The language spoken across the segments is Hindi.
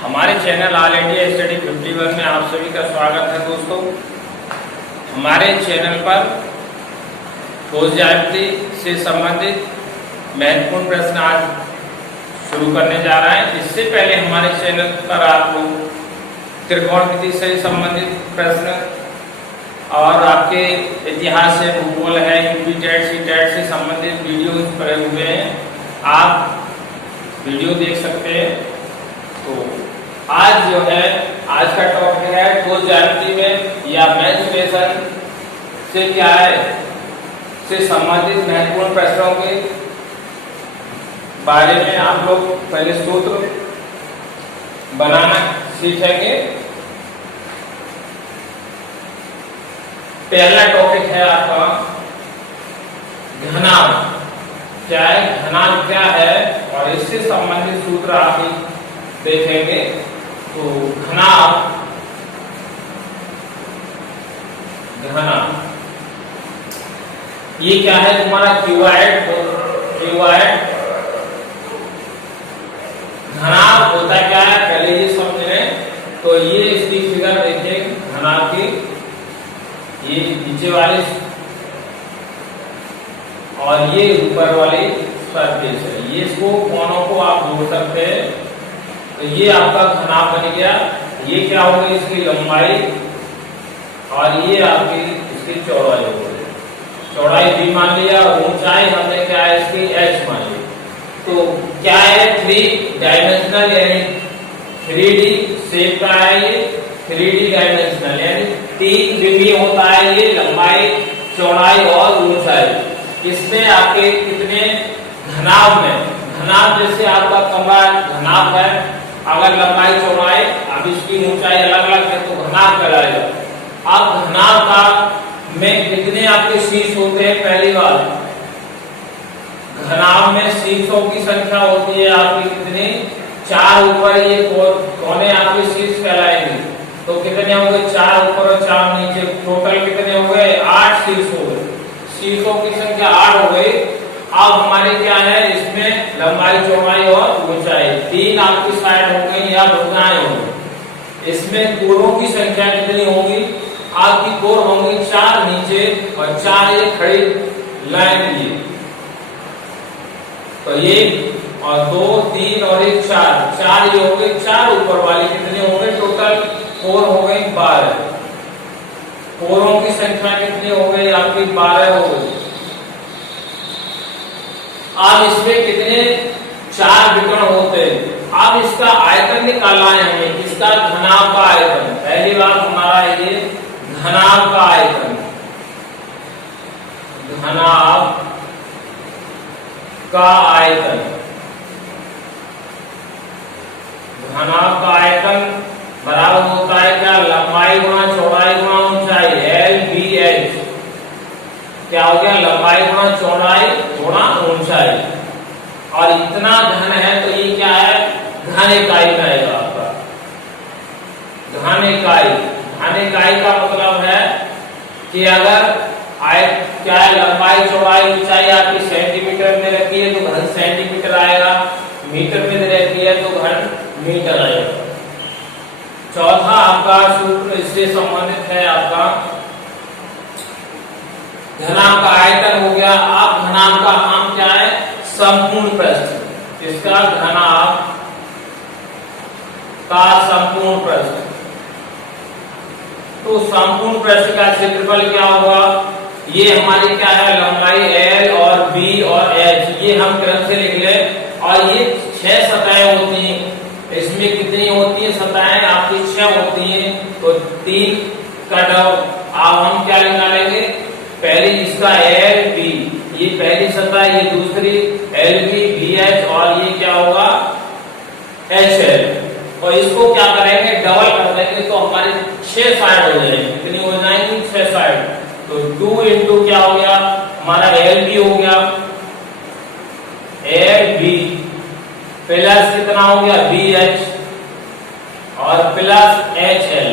हमारे चैनल ऑल इंडिया स्टडी 51 में आप सभी का स्वागत है दोस्तों। हमारे चैनल पर ठोस ज्यामिति से संबंधित महत्वपूर्ण प्रश्न आज शुरू करने जा रहे हैं। इससे पहले हमारे चैनल पर आप लोग त्रिकोणमिति से संबंधित प्रश्न और आपके इतिहास से भूगोल है, यूपी टेट सी टेट से संबंधित वीडियो पड़े हुए हैं, आप वीडियो देख सकते हैं। तो आज जो है आज का टॉपिक है ठोस ज्यामिति में या मेंसुरेशन से क्या है से संबंधित महत्वपूर्ण प्रश्नों के बारे में आप लोग पहले सूत्र बनाना सीखेंगे। पहला टॉपिक है आपका घनाभ। क्या है घनाभ, क्या है और इससे संबंधित सूत्र आप देखेंगे। तो घनाभ ये क्या है तुम्हारा क्यूबॉइड। घनाभ होता क्या है पहले ये समझ लें। तो ये इसकी फिगर देखिए घनाभ की, ये नीचे वाले और ये ऊपर वाली सरफेस है। ये इसको कोनों को आप जोड़ सकते हैं। तो ये आपका घनाभ बन गया। ये क्या हो गई इसकी लंबाई और ये आपकी इसकी चौड़ाई हो गई। चौड़ाई भी मान लिया, ऊंचाई हमने क्या है इसकी h मान ली। तो क्या है 3 डायमेंशनल यानी 3D शेप का है ये, 3D डायमेंशनल यानी 3 विमीय होता है ये, लंबाई चौड़ाई और ऊंचाई। इसमें आपके कितने घनाभ में, घनाभ जैसे आपका कमरा घनाभ है, अगर लंबाई चौड़ाई अब इसकी ऊंचाई अलग अलग है तो घनाभ कहलाएगा। अब घनाभ का में कितने आपके शीर्ष होते हैं, पहली बात घनाभ में शीर्षों की संख्या होती है आपकी कितनी, 4 ऊपर ये कोने आपके शीर्ष कहलाएंगे। तो कितने हो गए 4 ऊपर और 4 नीचे, टोटल कितने हो गए 8 शीर्ष हो गए। शीर्षों की संख्या 8 हो गई। अब हमारे क्या है इसमें लंबाई चौड़ाई और ऊंचाई 3 आपकी साइड हो गई या भुजाएं हो गई। इसमें कोरों की संख्या कितनी होगी, आपकी कोर होंगी 4 नीचे और 4 ये खड़ी लाइन ये। तो ये और 2 3 और 1 4 ये हो गए। 4 ऊपर वाली कितने हो गए, टोटल कोर हो गई 12। कोरों की संख्या कितनी हो गई आपकी 12 हो गई। अब इसमें कितने 4 विकर्ण होते हैं। अब इसका आयतन निकालना है हमें, इसका घनाभ का आयतन। पहली बात हमारा ये घनाभ का आयतन, घनाभ का आयतन, घनाभ का आयतन बराबर होता है क्या, लंबाई गुणा चौड़ाई गुणा ऊंचाई, LBH। क्या हो गया, लंबाई गुणा चौड़ाई गुणा ऊंचाई। और इतना घन है तो ये क्या है घन इकाई में आएगा आपका। घन इकाई, घन इकाई का मतलब है कि अगर क्या है लंबाई चौड़ाई ऊंचाई आपकी सेंटीमीटर में रखी है तो घन सेंटीमीटर आएगा, मीटर में रहती है तो घन मीटर आएगा। चौथा आपका सूत्र इससे संबंधित है आपका घनाभ का आयतन हो गया। अब घनाभ का नाम क्या है, संपूर्ण पृष्ठ। इसका घनाभ का संपूर्ण पृष्ठ। तो संपूर्ण पृष्ठ का क्षेत्रफल क्या होगा, ये हमारी क्या है लंबाई L और B और H, ये हम क्रम से लिख ले। और ये 6 सतहें होती हैं। इसमें कितनी होती है सतहें आपकी 6 होती हैं। तो 3 का अब हम क्या निकालेंगे, पहली इसका LB, ये पहली सतह, ये दूसरी LB BH और ये क्या होगा HL। और इसको क्या करेंगे डबल कर देंगे तो हमारे 6 साइड हो जाएंगे। कितनी हो जाएंगी 6 साइड। तो 2 इंटू क्या हो गया हमारा LB हो गया, LB प्लस कितना हो गया BH और प्लस HL।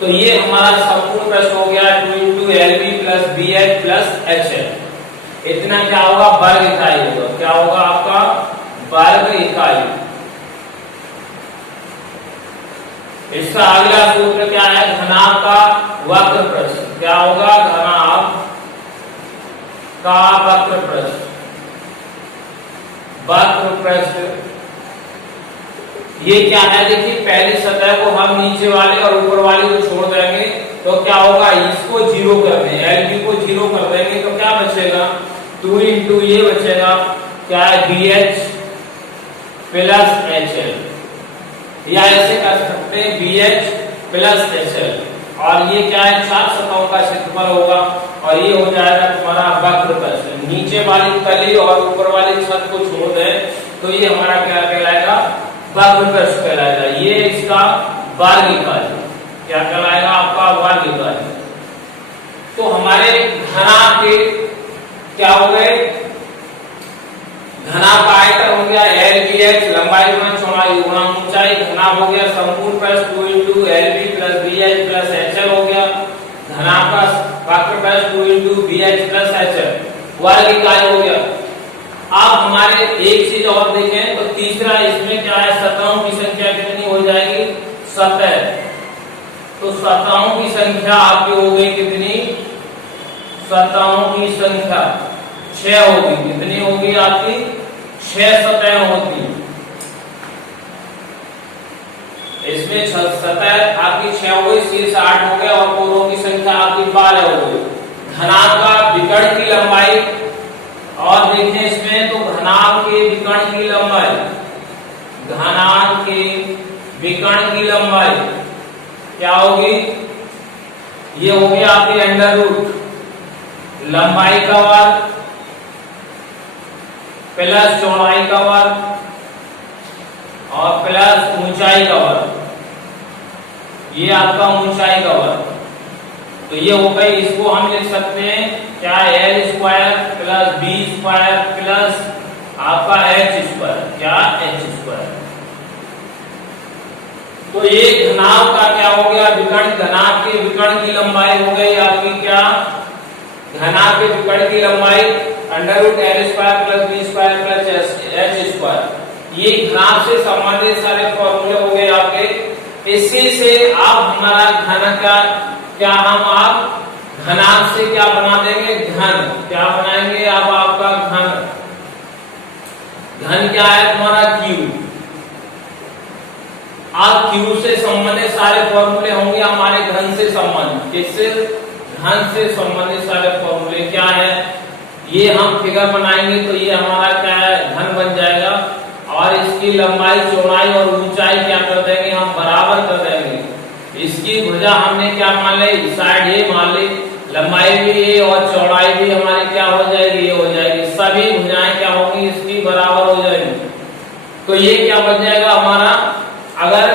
तो ये हमारा संपूर्ण पृष्ठ हो गया 2 into LB plus BH plus HL। इतना क्या होगा वर्ग इकाई होगा। क्या होगा आपका वर्ग इकाई। इसका अगला सूत्र क्या है? घनाभ का वक्र प्रस्थ। क्या होगा? घनाभ का वक्र प्रस्थ। वक्र प्रस्थ ये क्या है? देखिए पहली सतह को हम नीचे वाले और ऊपर वाले को छोड़ देंगे तो क्या होगा? इसको जीरो कर देंगे, एलबी को जीरो कर देंगे तो क्या बचेगा? 2 इंटू ये बचेगा क्या है? BH प्लस HL, या ऐसे कर सकते हैं BH प्लस HL। और ये क्या है? 4 सतहों का क्षेत्रफल होगा और ये हो जाएगा तुम्हारा वक्र प्रस्थ। नीचे वाली तली और ऊपर वाली छत को छोड़ दें तो ये हमारा क्या कहलाएगा? वक्र प्रस्थ कहलाएगा। ये इसका वर्ग इकाई क्या कहलाएगा? आपका वर्ग इकाई। तो हमारे घनाभ के क्या हो गए? घनाभ का आयतन हो गया LBH, लंबाई गुणा चौड़ाई गुणा ऊंचाई। घनाभ हो गया संपूर्ण प्रस्थ 2 into LB plus BH plus HL हो गया। घनाभ का वक्र प्रस्थ 2 इंटू BH प्लस HL वर्ग इकाई हो गया। अब हमारे एक चीज और देखें तो तीसरा इसमें क्या है? सतहों की संख्या कितनी हो जाएगी? 7। तो सतहों की संख्या आपकी हो गई कितनी? सतहों की संख्या 6 होगी। कितनी होगी आपकी? 6 सतह होती। इसमें सतह आपकी 6 हो गई, शीर्ष 8 हो गया और कोरों की संख्या आपकी 12 हो गई। घनाभ का विकर्ण की लंबाई और देखिए इसमें तो घनाभ के विकर्ण की लंबाई, घनाभ के विकर्ण की लंबाई क्या होगी? ये होगी आपकी अंडर रूट लंबाई का वर्ग प्लस चौड़ाई का वर्ग और प्लस ऊंचाई का वर्ग। ये आपका ऊंचाई का वर्ग। तो ये हो गई, इसको हम लिख सकते हैं क्या? L square plus B square plus आपका H स्क्वायर। क्या? H square. तो ये घनाभ का क्या हो गया? विकर्ण। घनाभ के विकर्ण की लंबाई हो गई आपकी क्या? घनाभ के विकर्ण की लंबाई under root L square plus B square plus H square. ये घनाभ से संबंधित सारे फॉर्मूले हो गए आपके। इसी से आप हमारा घन का क्या हम आप घनाभ से क्या बना देंगे? घन। क्या बनाएंगे आप? आपका घन। घन क्या है तुम्हारा? Q। आप Q से संबंधित सारे फॉर्मूले होंगे हमारे घन से संबंधित। किससे? घन से संबंधित सारे फॉर्मूले क्या है? ये हम फिगर बनाएंगे तो ये हमारा क्या है? घन बन जाएगा। और इसकी लंबाई चौड़ाई और ऊंचाई क्या कर देंगे? हम बराबर कर देंगे। इसकी भुजा हमने क्या मान ली? साइड ए मान ली। लंबाई भी ए और चौड़ाई भी हमारी क्या हो जाएगी? ये हो जाएगी। सभी भुजाएं क्या होंगी? इसकी बराबर हो जाएंगी। तो ये क्या बन जाएगा हमारा? अगर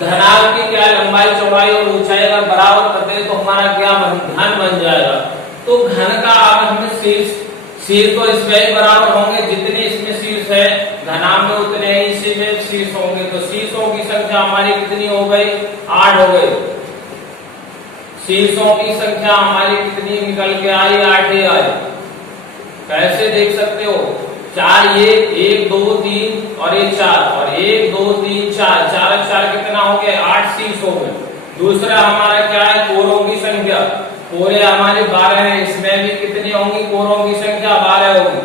घनाभ की क्या लंबाई चौड़ाई और ऊंचाई अगर बराबर कर दे तो हमारा क्या घन बन जाएगा। तो घन का अब हमें शीर्ष तो इसमें ही बराबर होंगे, जितने इसमें शीर्ष है घनाभ में उतने ही इसी में शीर्ष होंगे। तो शीर्षों की संख्या हमारी कितनी हो गई? 8 हो गई। शीर्षों की संख्या हमारी कितनी निकल के आई? 8 ही आई। कैसे देख सकते हो? 4 ये 1 2 3 और ये 4 और 1 2 3 4 4 4 कितना हो गया? 8 शीर्ष हो गए। दूसरा हमारा क्या है? कोरों की संख्या। कोरे हमारे 12 है। इसमें भी कितनी होंगी? कोरों की संख्या 12 होगी।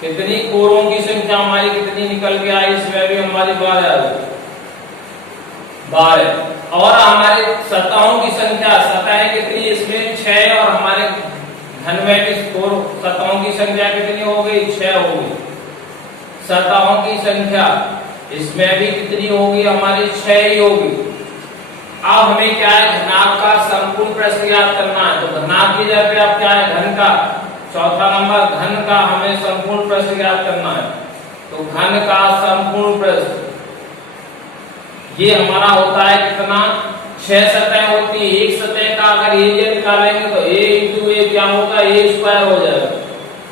कितनी कोरों की संख्या हमारी कितनी निकल के आई? इसमें भी हमारी 12 आ गई। 12। और हमारे सतहों की संख्या, सतहें कितनी? इसमें 6 और हमारे घन में भी सतहों की संख्या कितनी हो गई? 6 हो गई। सतहों की संख्या इसमें भी कितनी होगी? हमारी 6 ही होगी। अब हमें क्या है? घनाभ का संपूर्ण प्रस्थ ज्ञात करना है। तो घनाभ की जगह पे अब क्या है? घन का चौथा नंबर, घन का हमें संपूर्ण प्रस्थ ज्ञात करना है। तो घन का संपूर्ण प्रस्थ ये हमारा होता है कितना? 6 सतह होती है। एक सतह का अगर एरिया निकालेंगे तो a इंटू ए क्या होगा? ए स्क्वायर हो जाएगा।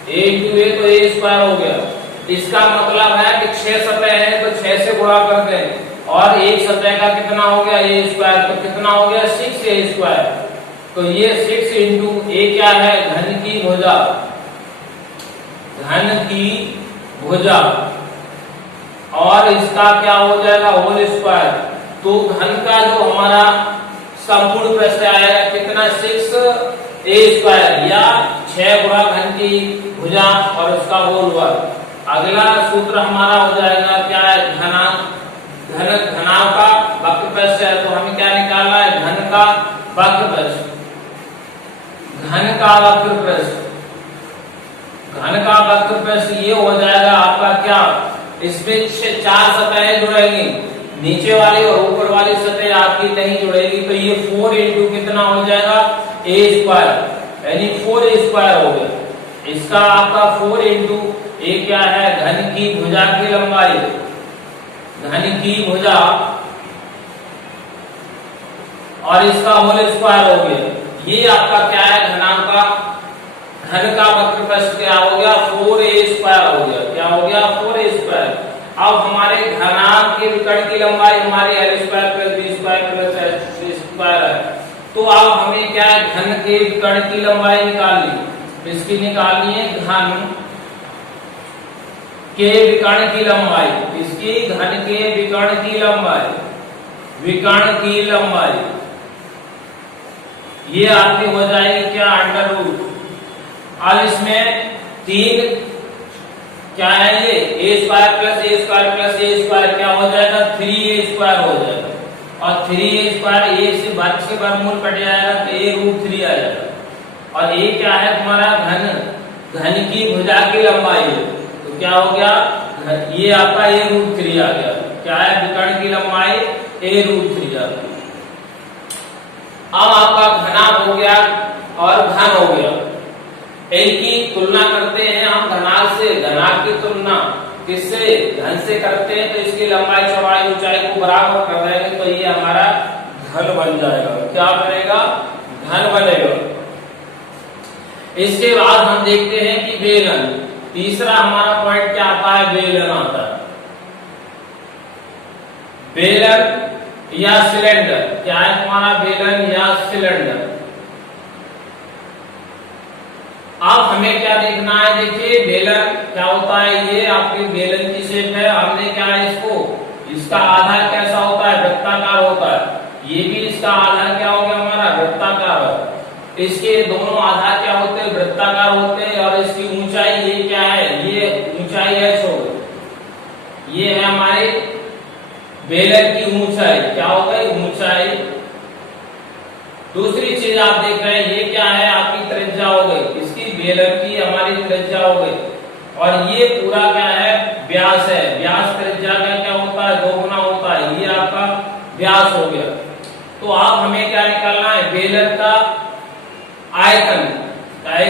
a इंटू ए तो ए स्क्वायर हो गया। इसका मतलब है कि 6 सतह है तो 6 से गुणा कर दें और एक सतह का कितना हो गया? ए स्क्वायर। तो कितना हो गया? 6a square. तो ये 6 इंटू ए क्या है? घन की भुजा। घन की भुजा और इसका क्या हो जाएगा? Whole square. तो घन का जो हमारा संपूर्ण पृष्ठ आएगा कितना 6a² या 6 गुणा घन की भुजा और उसका होल वर्ग। अगला सूत्र हमारा हो जाएगा क्या है, घनाभ का वक्र पृष्ठ है तो हमें क्या निकालना है, घन का वक्र पृष्ठ। घन का वक्र पृष्ठ, घन का वक्र पृष्ठ ये हो जाएगा आपका क्या, इसमें 4 सतहें जुड़ेंगी, नीचे वाली और ऊपर वाली सतह आपकी नहीं जुड़ेगी, तो ये 4 इंटू कितना हो जाएगा, a², यानी 4a² हो गया। इसका आपका 4 इंटू ए क्या है, घन की भुजा की लंबाई, घन की भुजा और इसका होल स्क्वायर हो गया। ये आपका क्या है, घनाभ का, घन का वक्र पृष्ठ क्या हो गया, 4a² हो गया। क्या हो गया, 4a²। अब हमारे घनाभ के विकर्ण की लंबाई हमारी l² + b² + h² है, तो अब हमें क्या है, घन के विकर्ण की लंबाई निकालनी, इसकी निकालनी है घन के विकर्ण की लंबाई, इसकी घन के विकर्ण की लंबाई, विकर्ण की लंबाई ये आपकी हो जाएगी क्या, √। अब इसमें 3 क्या है, ये a² + a² क्या हो जाएगा, 3a² हो जाएगा। और 3a² a से वर्गमूल कट जाएगा तो a√3 आ जाएगा। और ये क्या है तुम्हारा, घन की भुजा की लंबाई है, तो क्या हो गया, ये आपका a√3 आ गया। क्या है, विकर्ण की लंबाई a√3 आ गया। अब आपका घनाभ हो गया और घन हो गया, इनकी तुलना करते हैं हम घनाभ से। घनाभ की तुलना किससे, घन से करते हैं, तो इसकी लंबाई चौड़ाई ऊंचाई को बराबर कर देंगे तो ये हमारा घन बन जाएगा। क्या बनेगा, घन बनेगा। इसके बाद हम देखते हैं कि बेलन, तीसरा हमारा पॉइंट क्या आता है, बेलन आता है। बेलन या सिलेंडर, क्या है तुम्हारा, बेलन या सिलेंडर। अब हमें क्या देखना है, देखिए बेलन क्या होता है, ये आपके बेलन की शेप है, हमने क्या है इसको, इसका आधार कैसा होता है, वृत्ताकार होता है। ये भी इसका आधार क्या हो गया हमारा, वृत्ताकार है। इसके दोनों आधार क्या होते हैं, वृत्ताकार होते हैं। और इसकी ऊंचाई ये क्या है, ये ऊंचाई h हो गई। ये है हमारे बेलन की ऊंचाई, क्या हो गई, ऊंचाई। दूसरी चीज आप देख रहे हैं, ये क्या है, आपकी त्रिज्या हो गई, इसकी बेलन की हमारी त्रिज्या हो गई। और ये पूरा क्या है, व्यास है। व्यास त्रिज्या का क्या होता है, 2 गुना होता है। ये आपका व्यास हो गया। तो आप हमें क्या निकालना है, बेलन का आयतन,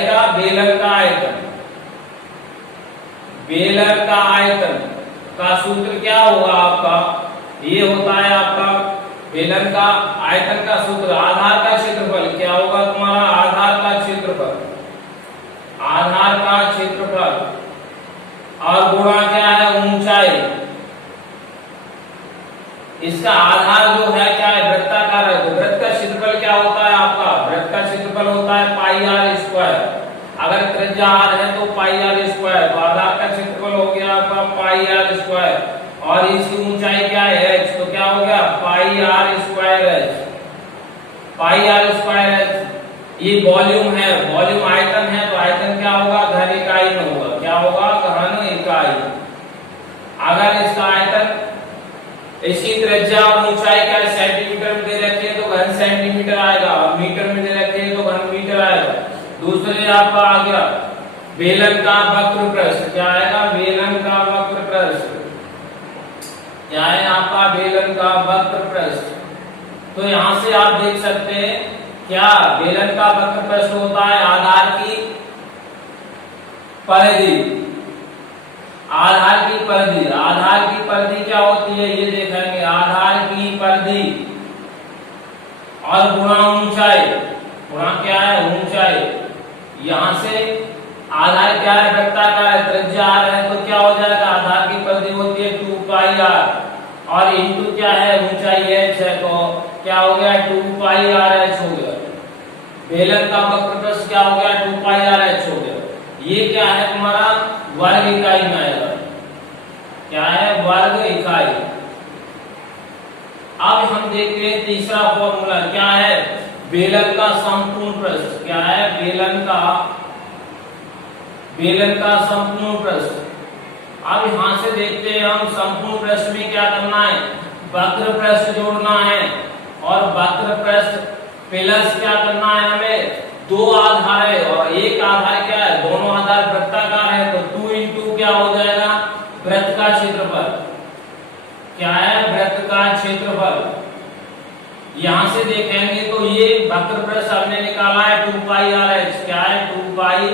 का बेलन का आयतन। बेलन का आयतन का सूत्र क्या होगा आपका, ये होता है आपका बेलन का आयतन का सूत्र, आधार का क्षेत्रफल। क्या होगा तुम्हारा, आधार का क्षेत्रफल, आधार का क्षेत्रफल और गुणा क्या है, ऊंचाई। इसका आधार जो है क्या है, वृत्ताकार है, तो वृत्त का क्षेत्रफल क्या होता है आपका, वृत्त का क्षेत्रफल होता है πr²। अगर त्रिज्या r है तो πr², तो आधार का क्षेत्रफल हो गया आपका πr²। और इसकी ऊंचाई क्या है, h, तो क्या हो गया πr²h, πr²h। ये वॉल्यूम है, वॉल्यूम आयतन है, तो आयतन क्या होगा, घन इकाई में होगा। क्या होगा, घन इकाई। अगर इसका आयतन, इसकी त्रिज्या और ऊंचाई क्या है, सेंटीमीटर में दे रखी है तो घन सेंटीमीटर आएगा, मीटर में दे रखी है तो घन मीटर आएगा। दूसरे आपका आ गया बेलन का वक्र पृष्ठ, क्या आएगा, बेलन का वक्र पृष्ठ। क्या है आपका, बेलन का वक्र पृष्ठ। तो यहां से आप देख सकते हैं क्या, बेलन का वक्र पृष्ठ होता है आधार की परिधि, आधार की परिधि। आधार की परिधि क्या होती है, ये देखेंगे, आधार की परिधि और गुणा ऊंचाई। गुणा क्या है, ऊंचाई। यहां से आधार क्या है, वृत्ताकार है, त्रिज्या r है, तो क्या हो जाएगा, आधार की परिधि होती है 2πr और इंटू क्या है, ऊंचाई h है, तो क्या हो गया 2πrh हो गया। बेलन का वक्र पृष्ठ क्या हो गया, 2πrh हो गया। ये क्या है तुम्हारा, वर्ग इकाई में आएगा। क्या है, वर्ग इकाई। अब हम देखते हैं तीसरा फॉर्मूला क्या है, बेलन का समपूर्ण पृष्ठ। क्या है, बेलन का समपूर्ण पृष्ठ। अब यहां से देखते हैं हम समपूर्ण पृष्ठ में क्या करना है, वक्र पृष्ठ जोड़ना है, और वक्र पृष्ठ प्लस क्या करना है, हमें दो आधार है और एक आधार क्या है, दोनों आधार वृत्ताकार है, तो 2 इंटू क्या हो जाएगा, वृत्त का क्षेत्रफल। क्या है, वृत्त का क्षेत्रफल। यहां से देखेंगे तो ये वक्र पृष्ठ हमने निकाला है 2 पाई आर एच। क्या है, 2 पाई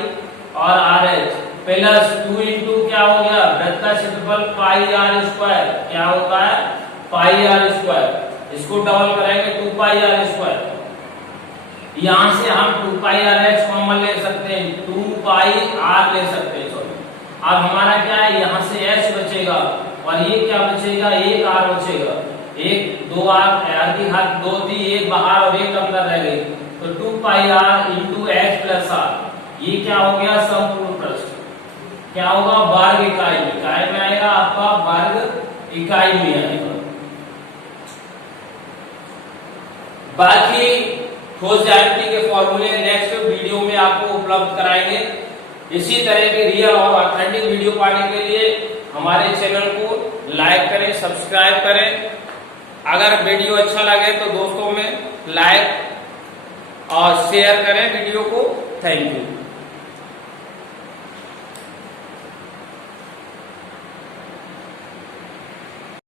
और आर एच प्लस 2 इंटू क्या हो गया, वृत्त का क्षेत्रफल पाई आर स्क्वायर। क्या होता है, पाई आर स्क्वायर। इसको डबल करेंगे 2 पाई आर स्क्वायर। यहां से हम 2 पाई आर एच कॉमन ले सकते हैं, 2 पाई आर ले सकते हैं। सॉरी, अब हमारा क्या है, यहाँ से एच बचेगा और ये क्या बचेगा, एक आर बचेगा। एक 2 आर की घात 2 थी, एक बाहर और एक अंदर रह गई, तो 2 pi R into H plus R. ये क्या हो गया, समपूर्ण पृष्ठ। क्या होगा, वर्ग इकाई। इकाई में आएगा आपका, वर्ग इकाई में आएगा। बाकी ठोस ज्यामिति के फॉर्मूले नेक्स्ट वीडियो में आपको उपलब्ध कराएंगे। इसी तरह के रियल और ऑथेंटिक वीडियो पाने के लिए हमारे चैनल को लाइक करें, सब्सक्राइब करें। अगर वीडियो अच्छा लगे तो दोस्तों में लाइक और शेयर करें वीडियो को। Thank you.